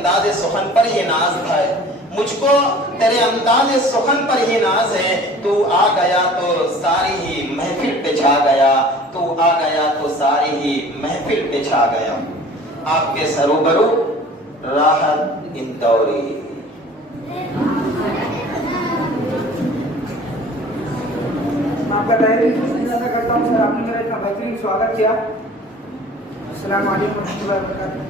अंदाज सुखन पर ये नाज है, मुझको तेरे अंदाज सुखन पर ही नाज है। तू आ गया तो सारी ही महफिल पे छा गया, तू आ गया तो सारी ही महफिल पे छा गया। आपके सरूबरू राहत इंदौरी। आपका करता हूँ सर, आपने मेरा इतना बेहतरीन स्वागत किया। अस्सलाम वालेकुम रहमतुल्लाहि व बरकातुहू।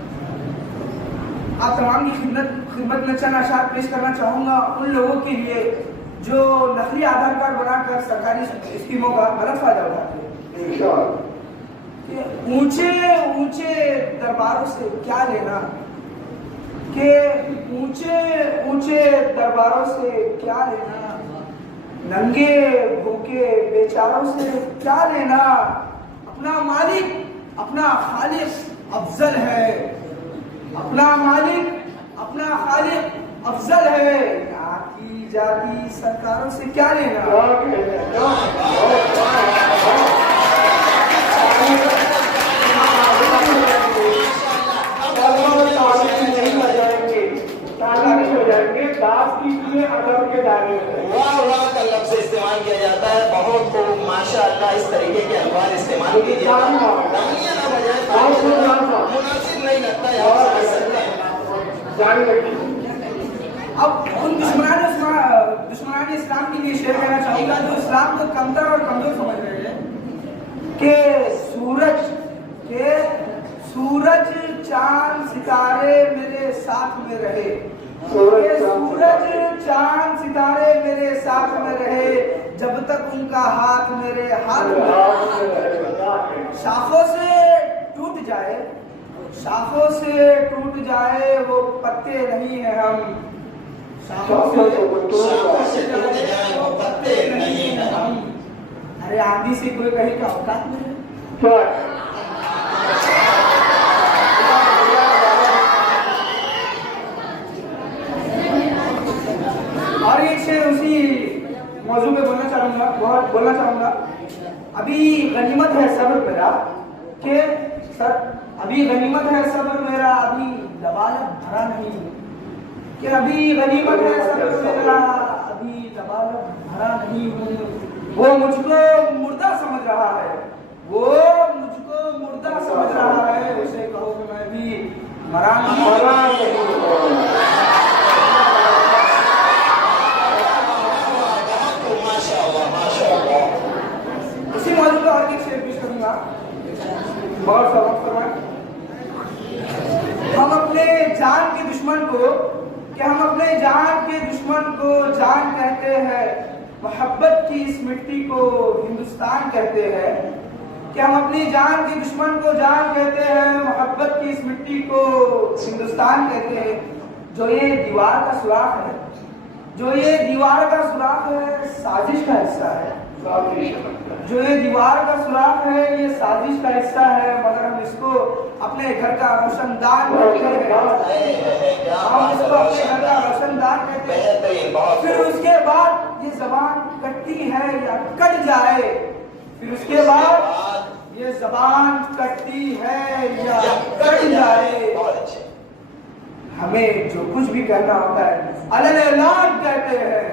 आप तमाम की खिदमत में चंद अशार पेश करना चाहूँगा उन लोगों के लिए जो नकली आधार कार्ड बनाकर सरकारी स्कीमों का गलत फायदा उठाते हैं। ऊंचे ऊंचे दरबारों से क्या लेना, के ऊंचे ऊंचे दरबारों से क्या लेना, नंगे भूखे बेचारों से क्या लेना। अपना मालिक अपना खालिक अफजल है, अपना मालिक अपना खालिक अफजल है। आती जाती सरकारों से क्या लेना। अदब के दायरे में वाह वाह का लफ्ज़ इस्तेमाल किया जाता है। बहुत खूब, माशाअल्लाह। इस तरीके के अल्फाज इस्तेमाल कीजिए, तालियां ना बजाएं, मुनासिब नहीं लगता है। अब उन दुश्मनान इस्लाम के लिए शेयर करना चाहूँगा जो इस्लाम को कमतर और कमजोर समझ रहे हैं कि सूरज चांद सितारे मेरे साथ में रहे, सूरज चांद सितारे मेरे साथ में रहे जब तक उनका हाथ मेरे हाथ में। शाखों से टूट जाए वो पत्ते नहीं है हम, शाखों से टूट जाए वो पत्ते नहीं है हम। अरे आंधी से कोई कहे क्या औकात में है। और एक शेर उसी मौजू पे बोलना चाहूँगा। अभी गनीमत है सब्र मेरा के सर, अभी गनीमत है सब्र मेरा, अभी लबालब भरा नहीं। कि अभी गनीमत है सब्र मेरा, अभी लबालब भरा नहीं हूँ। वो मुझको मुर्दा समझ रहा है, उसे कहो कि मैं भी मरा नहीं। इसी मौजूद पर और एक शेर पेश करूंगा, बहुत सबक फरमाएं। हम अपने जान के दुश्मन को जान कहते हैं, मोहब्बत की इस मिट्टी को हिंदुस्तान कहते हैं। कि हम अपनी जान के दुश्मन को जान कहते हैं, मोहब्बत की इस मिट्टी को हिंदुस्तान कहते हैं। जो ये दीवार का सुराख है साजिश का हिस्सा है, जो ये दीवार का सुराख है ये साजिश का हिस्सा है। मगर हम इसको अपने घर का रोशनदान कहते हैं। फिर उसके बाद ये जबान कटती है या कट जाए, फिर उसके बाद ये जबान कटती है या कट जाए। हमें जो कुछ भी कहना होता है अलग कहते हैं,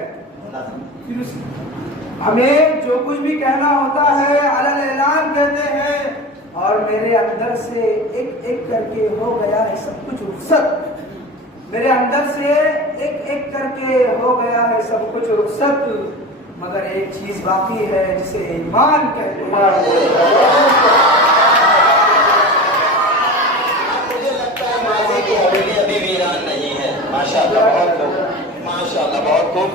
हमें जो कुछ भी कहना होता है अलग ऐलान कहते हैं। और मेरे अंदर से एक एक करके हो गया है सब कुछ रुखसत, मेरे अंदर से एक एक करके हो गया है सब कुछ रुखसत। मगर एक चीज बाकी है जिसे ईमान कहते हैं। मुझे लगता है माज़ी की हवेली अभी वीरान नहीं है। माशाअल्लाह, बहुत खूब, माशाअल्लाह, बहुत खूब।